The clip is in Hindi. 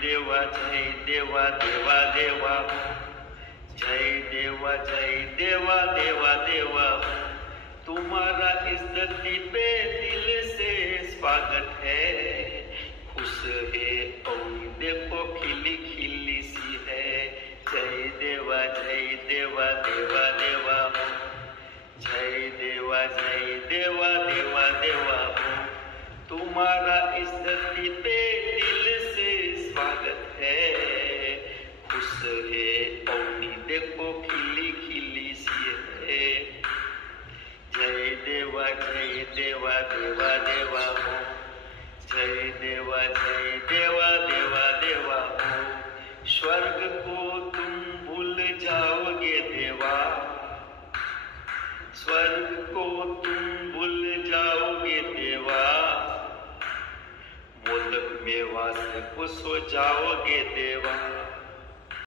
देवा देवा देवा, जय देवा देवा देवा। तुम्हारा इस धरती पे दिल से स्वागत है, खुश है अवनी देखो खिली खिली सी है। जय देवा देवा देवा, जय देवा देवा। तुम्हारा इस धरती पे दिल से स्वागत है, खुश है अवनी देखो खिली खिली सी है। जय देवा देवा देवा, जय देवा देवा। स्वर्ग को तुम भूल जाओगे देवा, स्वर्ग को तुम भूल जाओगे देवा। मोदक मेवा से खुश हो जाओगे देवा।